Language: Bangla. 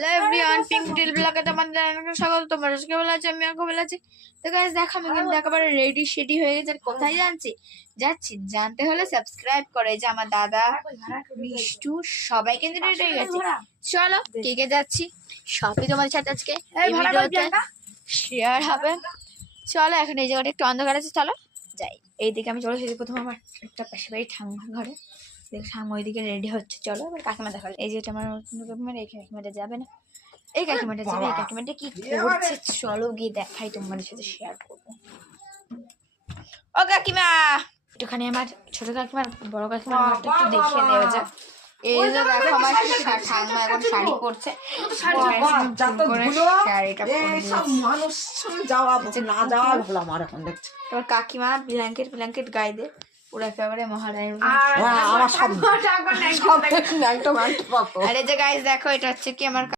হ্যালো এভরিওয়ান, পিঙ্ক ডিল ব্লগে তোমাদের অনেক স্বাগত। তোমরা আজকে ভালো আছি, আমি এখন ভালো আছি। তো গাইস দেখো, আমি কিন্তু একেবারে রেডি শেডি হয়ে গেছে। আর কোথায় যাচ্ছি জানতে হলে সাবস্ক্রাইব করে। যে আমার দাদা, মিষ্টু সবাই কিন্তু রেডি হয়ে গেছে। চলো কে কে যাচ্ছি সবই তোমাদের সাথে আজকে এই ভিডিওতে শেয়ার হবে। চলো এখন এই জায়গাটা একটু অন্ধকার আছে, চলো যাই। এইদিকে আমি চলে এসেছি প্রথম আমার একটা পাশে বাড়ি ঠাম্মার ঘরে। দেখ ঠাম্মা ওইদিকে রেডি হচ্ছে। চলো এবার কাকিমা দেখা। এই যে আমার কাকিমার, এই কাকিমাটা যাবে না, এই কাকিমাটা যাবে। এই কাকিমাটা কি করছে চলো গিয়ে দেখাই, তোমাদের সাথে শেয়ার করবো। ও কাকিমা, একটুখানি আমার ছোট কাকিমার বড় কাকিমার ঘরটা একটু দেখিয়ে দেওয়া যাক। এই যে দেখো আমার ঠাম্মা এখন শাড়ি পরছে। তোমার কাকিমা ব্ল্যাঙ্কেট গায়ে দিয়ে পুরো একেবারে মহারানী। আরে যে গাইস দেখো, এটা হচ্ছে কি আমার